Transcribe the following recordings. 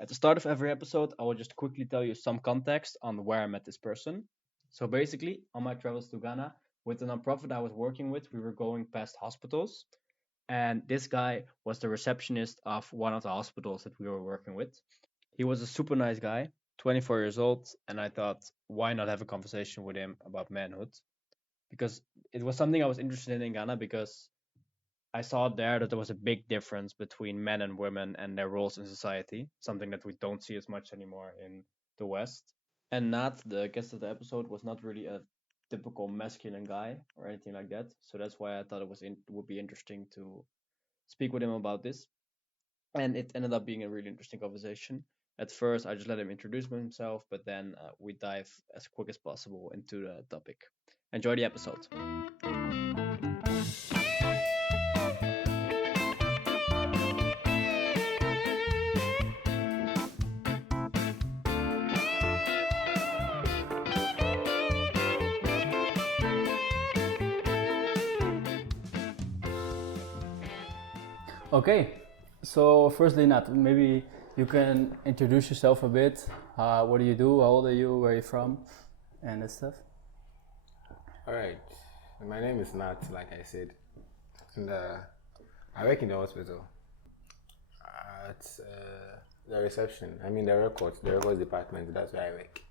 At the start of every episode, I will just quickly tell you some context on where I met this person. So basically, on my travels to Ghana, with the nonprofit I was working with, we were going past hospitals, and this guy was the receptionist of one of the hospitals that we were working with. He was a super nice guy, 24 years old, and I thought, why not have a conversation with him about manhood? Because it was something I was interested in Ghana because I saw there that there was a big difference between men and women and their roles in society, something that we don't see as much anymore in the West. And Nat, the guest of the episode, was not really a typical masculine guy or anything like that. So that's why I thought would be interesting to speak with him about this. And it ended up being a really interesting conversation. At first, I just let him introduce himself, but then we dive as quick as possible into the topic. Enjoy the episode. Okay, so firstly, Nat, maybe you can introduce yourself a bit. What do you do? How old are you? Where are you from? And that stuff. All right. My name is Nat, like I said, and I work in the hospital at the reception. I mean the records department. That's where I work.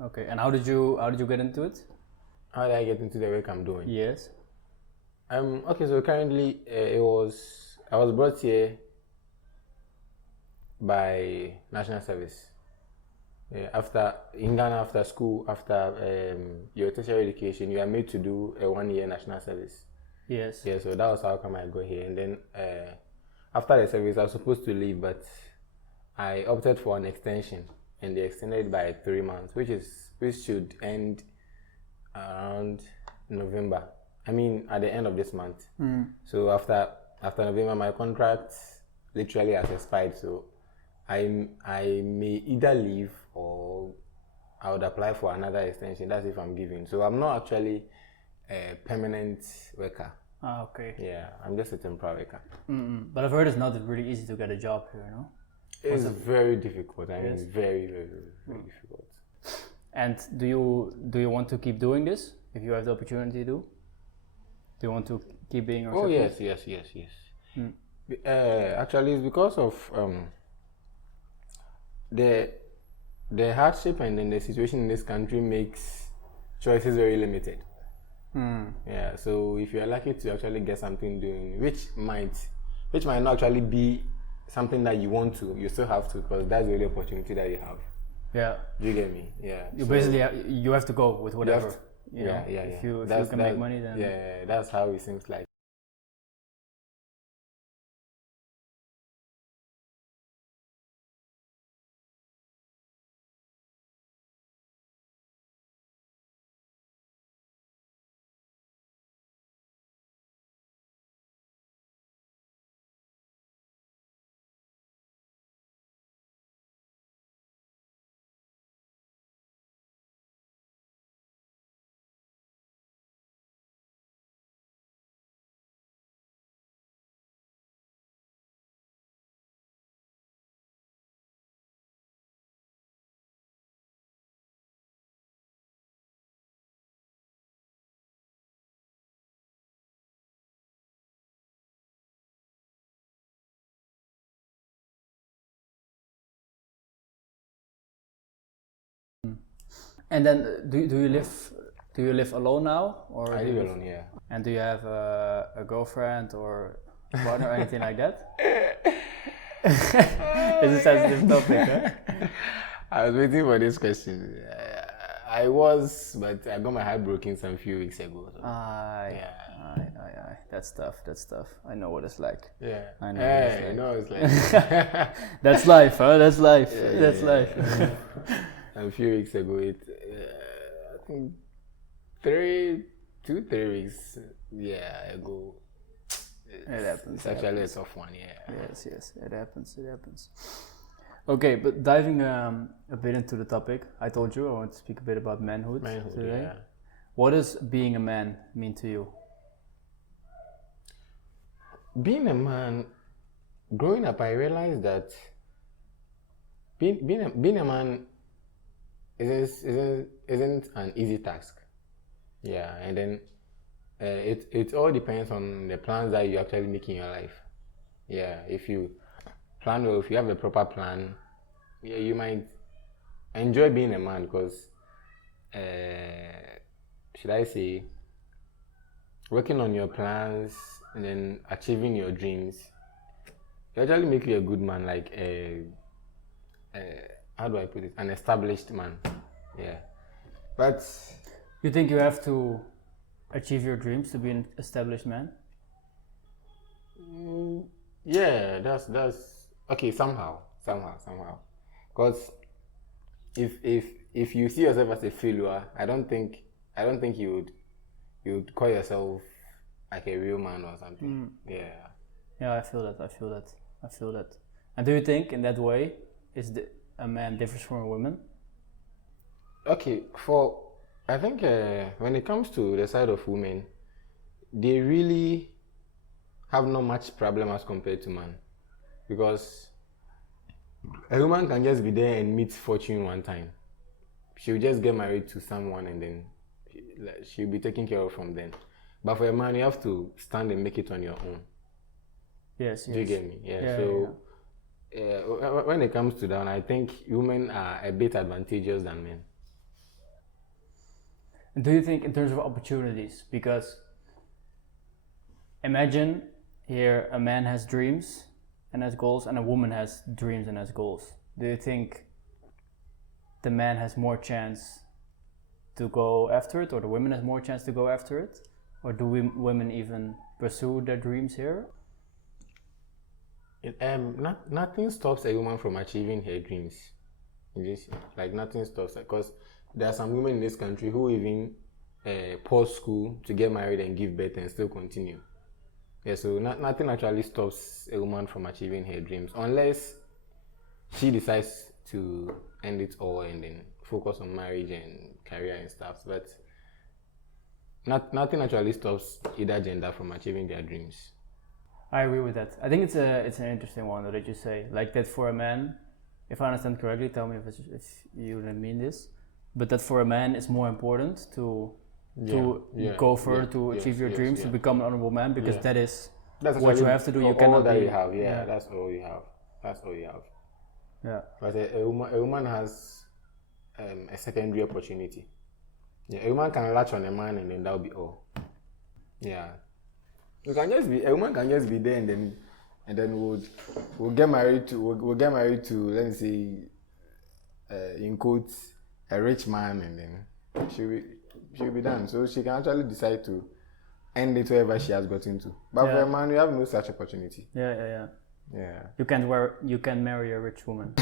Okay, and how did you get into it? How did I get into the work I'm doing? Yes. Okay. So currently, I was brought here by national service. After in Ghana, after school, after your tertiary education, you are made to do a 1 year national service. Yes. Yeah, so that was how come I got here. And then after the service, I was supposed to leave, but I opted for an extension, and they extended by 3 months, which should end around November. I mean, at the end of this month. So after November, my contract literally has expired. So I may either leave or I would apply for another extension. That's if I'm given. So I'm not actually a permanent worker. Ah, okay. Yeah, I'm just a temporary worker. But I've heard it's not really easy to get a job here, no? It's very difficult. I Yes. mean, very, very, very difficult. And do you want to keep doing this if you have the opportunity to? Do you want to keep being a Oh receptionist? yes. Actually, it's because of the hardship and then the situation in this country makes choices very limited. Yeah, so if you're lucky to actually get something doing, which might not actually be something that you want to, you still have to, because that's the only opportunity that you have. Yeah. Do you get me? Yeah. You basically you have to go with whatever. Yeah. If you can make money, then yeah, that's how it seems like. And then do you live alone now, or I do you live alone, yeah. And do you have a girlfriend or partner or anything like that? It's a sensitive topic, huh? I was waiting for this question. I was, but I got my heart broken some few weeks ago. So. Aye. That's tough. I know what it's like. Yeah. I know. Hey, no, it's like That's life, huh? That's life. That's yeah. life. A few weeks ago, I think 3 weeks, ago. It happens. It's actually a tough one, yeah. Yes, it happens. Okay, but diving a bit into the topic, I told you I want to speak a bit about manhood today. Yeah. What does being a man mean to you? Being a man, growing up, I realized that Being a man isn't an easy task. Yeah, and then it all depends on the plans that you actually make in your life. Yeah, if you plan well, if you have a proper plan, yeah, you might enjoy being a man because, should I say, working on your plans and then achieving your dreams, it actually make you a good man, like how do I put it, an established man. Yeah, but You think you have to achieve your dreams to be an established man? yeah, that's okay. Somehow, because if you see yourself as a failure, I don't think you would call yourself like a real man or something. Yeah. Yeah, I feel that. And do you think in that way a man differs from a woman? Okay, I think when it comes to the side of women, they really have not much problem as compared to man, because a woman can just be there and meet fortune one time. She'll just get married to someone and then she'll be taken care of from then. But for a man, you have to stand and make it on your own. Yes. Do you get me? Yeah. Yeah, So when it comes to that, I think women are a bit advantageous than men. And do you think in terms of opportunities, because imagine here a man has dreams and has goals and a woman has dreams and has goals. Do you think the man has more chance to go after it, or the women has more chance to go after it? Or do women even pursue their dreams here? Nothing stops a woman from achieving her dreams. Like nothing stops her, because there are some women in this country who even pause school to get married and give birth and still continue. Yeah, so nothing actually stops a woman from achieving her dreams unless she decides to end it all and then focus on marriage and career and stuff. But nothing actually stops either gender from achieving their dreams. I agree with that. I think it's an interesting one that you say, like that for a man, if I understand correctly, tell me if you didn't mean this, but that for a man it's more important to go further to achieve your dreams, to become an honorable man, because that's what you have to do. You cannot that be. You have, that's all you have. That's all you have. Yeah. But a woman has a secondary opportunity. Yeah, a woman can latch on a man and then that'll be all. Yeah. A woman can just be there and then we'll get married to let me say in quotes a rich man, and then she'll be done. So she can actually decide to end it wherever she has gotten to. But for a man, you have no such opportunity. Yeah. Yeah. You can marry a rich woman.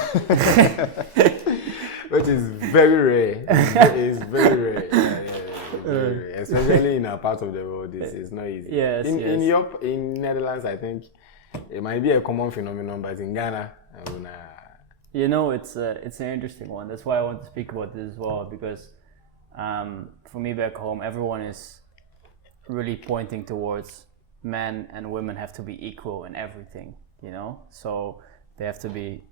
Which is very rare. It's very rare. Very rare. Especially in our part of the world, it's not easy. Yes. In Europe, in Netherlands, I think it might be a common phenomenon, but in Ghana, you know, it's an interesting one. That's why I want to speak about this as well, because for me back home, everyone is really pointing towards men and women have to be equal in everything, you know? So they have to be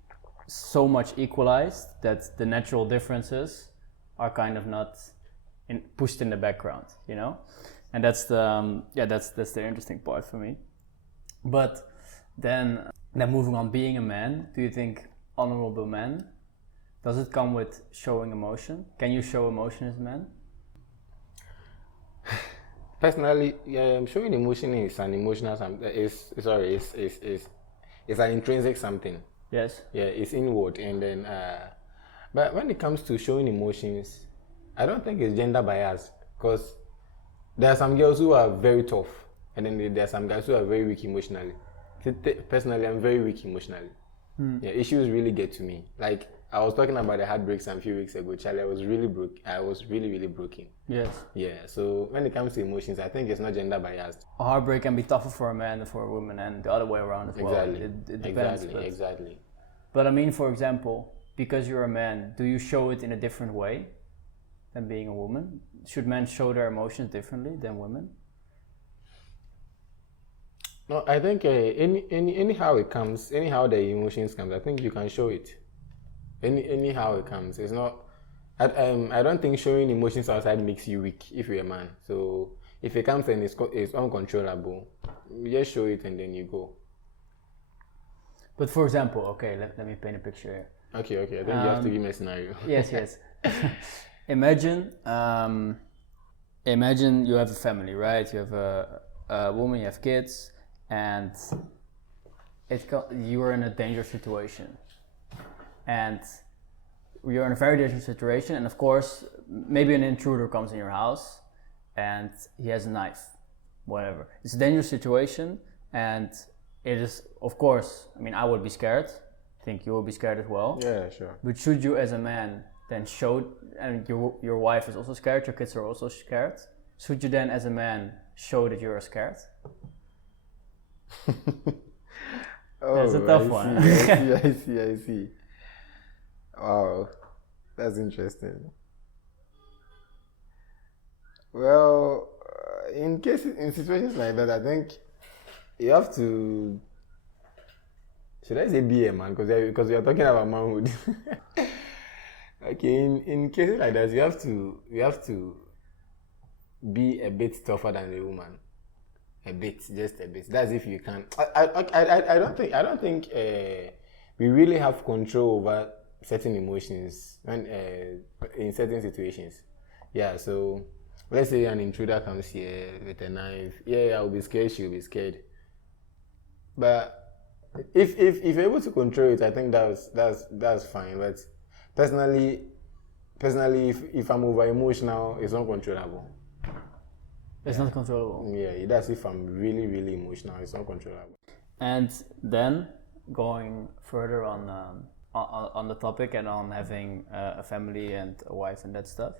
so much equalized that the natural differences are kind of not pushed in the background, you know? And that's the interesting part for me. But then moving on, being a man, do you think honorable man, does it come with showing emotion? Can you show emotion as a man? Personally, showing emotion is an emotional something. It's an intrinsic something. Yes. Yeah, it's inward, and then. But when it comes to showing emotions, I don't think it's gender biased, because there are some girls who are very tough, and then there are some guys who are very weak emotionally. Personally, I'm very weak emotionally. Yeah, issues really get to me. Like I was talking about the heartbreaks a few weeks ago, Charlie. I was really really broken. Yes. Yeah. So when it comes to emotions, I think it's not gender biased. A heartbreak can be tougher for a man than for a woman, and the other way around as well. Exactly. It depends. Exactly. But I mean, for example, because you're a man, do you show it in a different way than being a woman? Should men show their emotions differently than women? No, I think anyhow it comes, anyhow the emotions comes, I think you can show it. Anyhow it comes. It's not. I don't think showing emotions outside makes you weak if you're a man. So if it comes and it's uncontrollable, you just show it and then you go. But for example, okay, let me paint a picture here. Okay. I think you have to give me a scenario. Yes. Imagine you have a family, right? You have a woman, you have kids, and you are in a dangerous situation. And you're in a very dangerous situation, and of course, maybe an intruder comes in your house, and he has a knife, whatever. It's a dangerous situation, and it is, of course, I mean, I would be scared. I think you will be scared as well. Yeah, sure. But should you, as a man, then show, and your wife is also scared, your kids are also scared, should you then, as a man, show that you are scared? That's a tough one. I see. Wow, that's interesting. Well, in situations like that, I think you have to. Should I say be a man? Because we are talking about manhood. Okay, in cases like that, you have to be a bit tougher than the woman. Just a bit. That's if you can. I don't think we really have control over certain emotions when in certain situations. Yeah. So let's say an intruder comes here with a knife. Yeah, I'll be scared. She'll be scared. But if you're able to control it, I think that's fine. But personally, if I'm over emotional, it's uncontrollable. It's not controllable. Yeah, that's if I'm really, really emotional. It's uncontrollable. And then going further on the topic and on having a family and a wife and that stuff,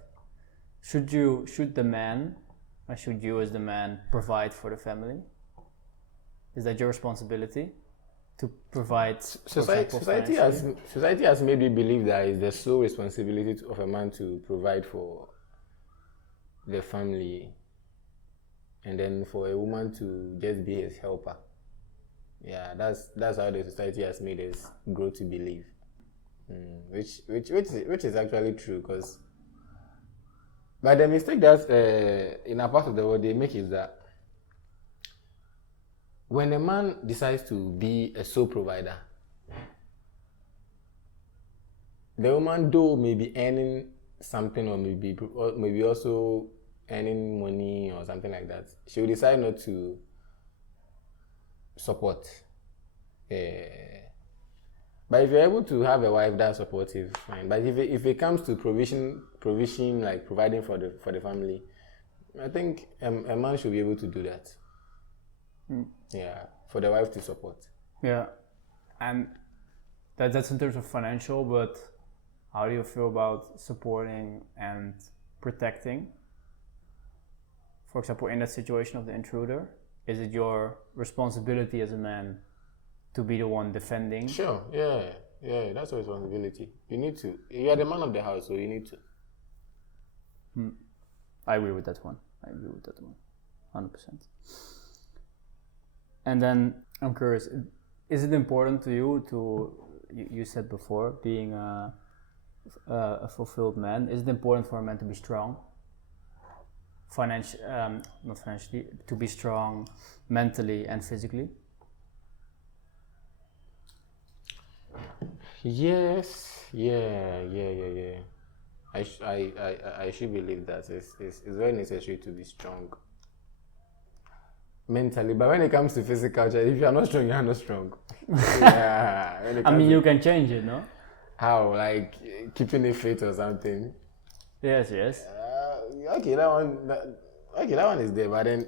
should the man, or should you as the man, provide for the family? Is that your responsibility to provide? Society has made me believe that it's the sole responsibility of a man to provide for the family, and then for a woman to just be his helper. Yeah, that's how the society has made us grow to believe, which is actually true. Because, but the mistake that in a part of the world they make is that when a man decides to be a sole provider, the woman though may be earning something or maybe also earning money or something like that, she will decide not to support. But if you're able to have a wife that's supportive, fine. But if it comes to provision like providing for the family, I think a man should be able to do that. Yeah, for the wife to support. Yeah, and that's in terms of financial. But how do you feel about supporting and protecting? For example, in that situation of the intruder, is it your responsibility as a man to be the one defending? Sure, yeah, that's your responsibility. You need to. You are the man of the house, so you need to. I agree with that one. 100%. And then I'm curious, is it important to you you said before, being a fulfilled man, is it important for a man to be strong? Not financially, to be strong mentally and physically? Yes, yeah. I should believe that it's very necessary to be strong mentally, but when it comes to physical, if you are not strong, you are not strong. Yeah, I mean, you can change it, no? How? Like keeping it fit or something? Yes. Okay, that one is there, but then,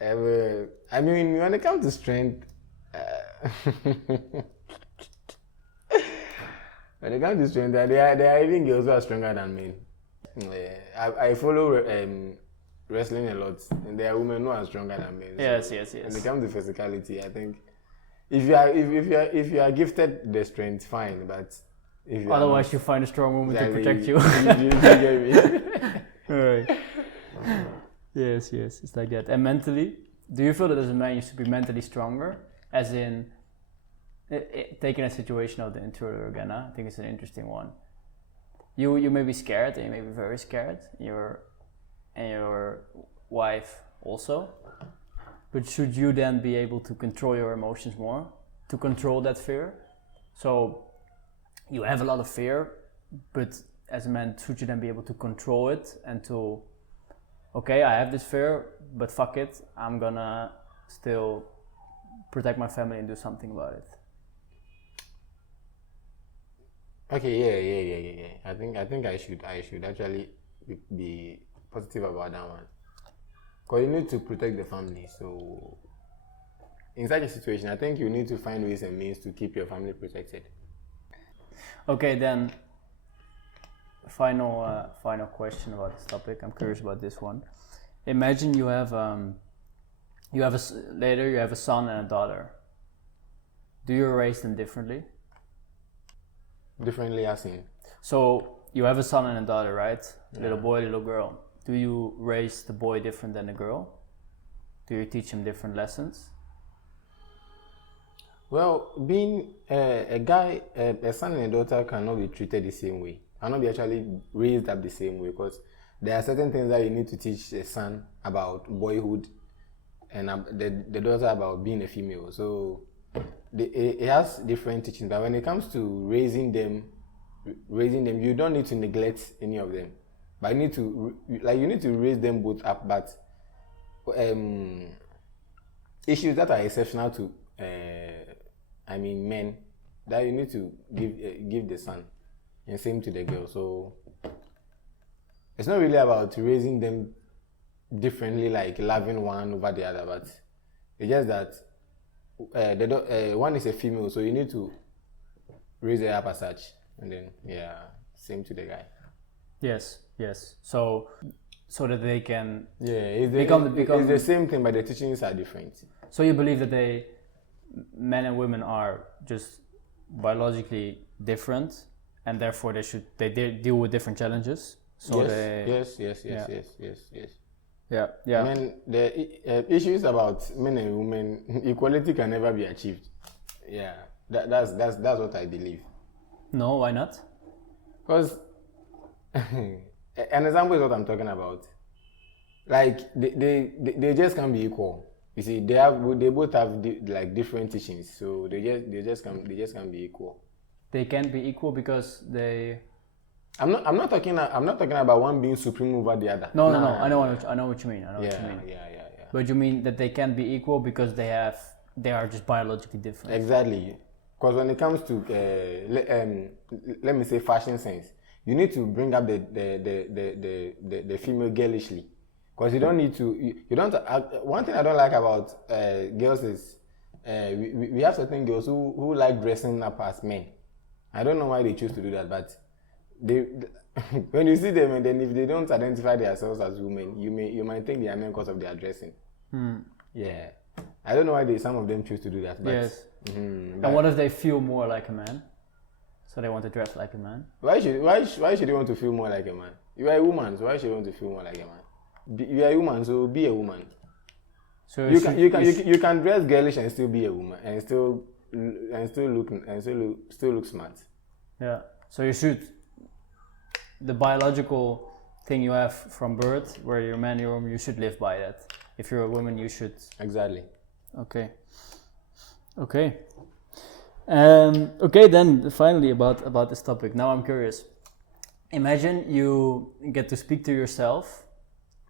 I mean, when it comes to strength, when it comes to strength, there are even girls who are stronger than men. I follow wrestling a lot, and there are women who are stronger than men. Yes. When it comes to physicality, I think if you are gifted the strength, fine, but if you otherwise you find a strong woman to protect you. You get me? Alright. Yes, it's like that. And mentally, do you feel that as a man you should be mentally stronger? As in, taking a situation of the intruder again, I think it's an interesting one. You may be scared, and you may be very scared, and your wife also. But should you then be able to control your emotions more, to control that fear? So you have a lot of fear, but as a man, should you then be able to control it and to, okay, I have this fear, but fuck it, I'm gonna still protect my family and do something about it. Okay, yeah. I think I should actually be positive about that one. Because you need to protect the family. So in such a situation, I think you need to find ways and means to keep your family protected. Okay, then final question about this topic. I'm curious about this one. Imagine you have a son and a daughter. Do you raise them differently? Differently as in? So you have a son and a daughter, right? Yeah. Little boy, little girl. Do you raise the boy different than the girl? Do you teach him different lessons? Well, being a guy, a son and a daughter cannot be treated the same way. Cannot be actually raised up the same way, because there are certain things that you need to teach a son about boyhood and the daughter about being a female. So it has different teachings. But when it comes to raising them, you don't need to neglect any of them. But you need to raise them both up. But issues that are exceptional to men, that you need to give the son, and same to the girl. So it's not really about raising them differently, like loving one over the other, but it's just that one is a female, so you need to raise her up as such, and then same to the guy. Yes. So that they can become it's the same thing, but the teachings are different. So you believe that men and women are just biologically different, and therefore they deal with different challenges. So yes. Yeah. I mean, the issues about men and women, equality can never be achieved. Yeah, that's what I believe. No, why not? Because an example is what I'm talking about. Like they just can't be equal. You see, they both have different teachings, so they just can't be equal. They can't be equal because they. I'm not talking about one being supreme over the other. No. I know what you mean. Yeah. But you mean that they can't be equal because they are just biologically different. Exactly. Because when it comes to let me say fashion sense, you need to bring up the female girlishly. Because you don't need to. You don't. One thing I don't like about girls is we have certain girls who like dressing up as men. I don't know why they choose to do that, but when you see them, and then if they don't identify themselves as women, you might think they are men because of their dressing. Yeah, I don't know why some of them choose to do that. But, yes. And what if they feel more like a man? So they want to dress like a man. Why should they want to feel more like a man? You are a woman, so why should you want to feel more like a man? You are a woman, so be a woman. So you can dress girlish and still be a woman and still look smart. Yeah. So you should. The biological thing you have from birth, where you're a man, you're a woman, you should live by that. If you're a woman, you should. Exactly. Okay. Okay. Then finally about this topic. Now I'm curious. Imagine you get to speak to yourself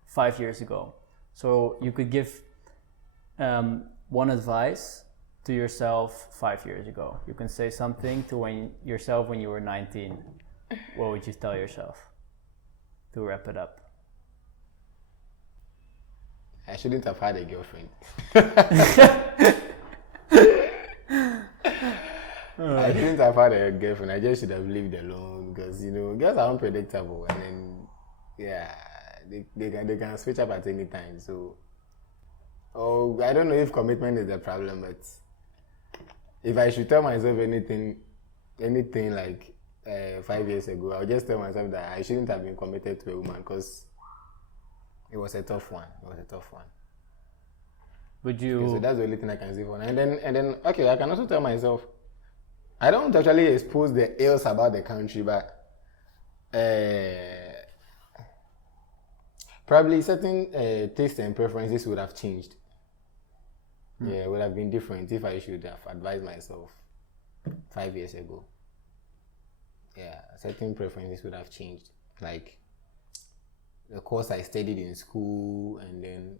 5 years ago. So you could give one advice to yourself 5 years ago. You can say something to yourself when you were 19. What would you tell yourself to wrap it up? I shouldn't have had a girlfriend. I shouldn't have had a girlfriend. I just should have lived alone, because girls are unpredictable, and then they can switch up at any time. So, I don't know if commitment is the problem, but if I should tell myself anything like 5 years ago, I'll just tell myself that I shouldn't have been committed to a woman, because it was a tough one. Would you? Okay, so that's the only thing I can say for now. And then okay, I can also tell myself I don't actually expose the ills about the country, but uh, probably certain tastes and preferences would have changed. Yeah, it would have been different if I should have advised myself 5 years ago. Yeah, certain preferences would have changed. Like the course I studied in school, and then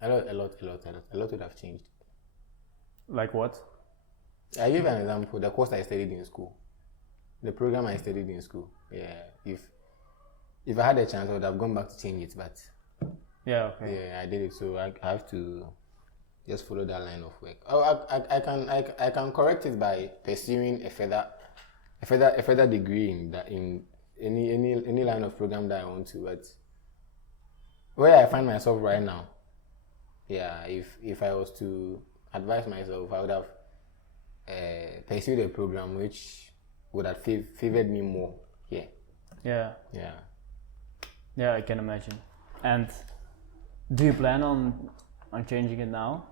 a lot would have changed. Like what? I give an example. The course I studied in school, the program I studied in school. Yeah, if I had a chance, I would have gone back to change it, but Yeah. Okay. yeah, I did it. So I have to just follow that line of work. Oh, I can correct it by pursuing a further degree in that, in any line of program that I want to. But where I find myself right now, yeah, if I was to advise myself, I would have pursued a program which would have favored me more. Yeah, Yeah. yeah. Yeah, I can imagine. And do you plan on changing it now?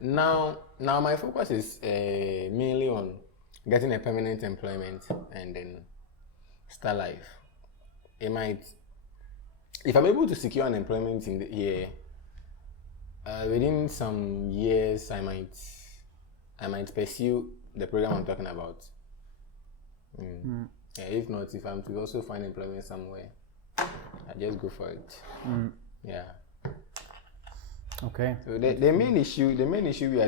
Now my focus is mainly on getting a permanent employment and then start life. It might, if I'm able to secure an employment in the here, within some years, I might pursue the program I'm talking about. Yeah, if not, if I'm to also find employment somewhere, I just go for it. Yeah. Okay. So the main issue we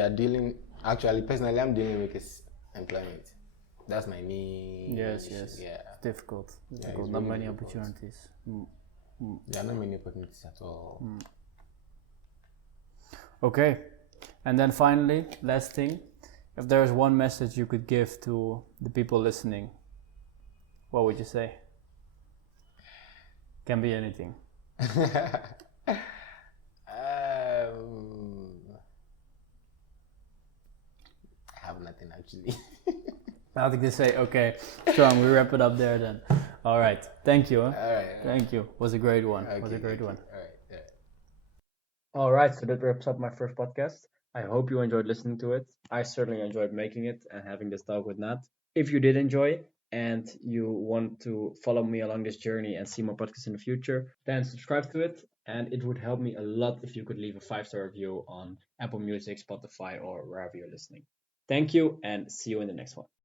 are dealing actually personally I'm dealing with is employment. That's my main Yes. issue. Yes. Yeah. It's difficult. It's Not really many difficult. opportunities. There are not many opportunities at all. Okay. And then finally, last thing, if there's one message you could give to the people listening, what would you say? Can be anything. I have nothing actually. Nothing to say. Okay, strong. We wrap it up there then. All right. Thank you. Huh? All right. Thank you. Was a great one. Okay, Was a great one. All right. Yeah. All right, so that wraps up my first podcast. I hope you enjoyed listening to it. I certainly enjoyed making it and having this talk with Nat. If you did enjoy and you want to follow me along this journey and see more podcasts in the future, then subscribe to it. And it would help me a lot if you could leave a 5-star review on Apple Music, Spotify, or wherever you're listening. Thank you, and see you in the next one.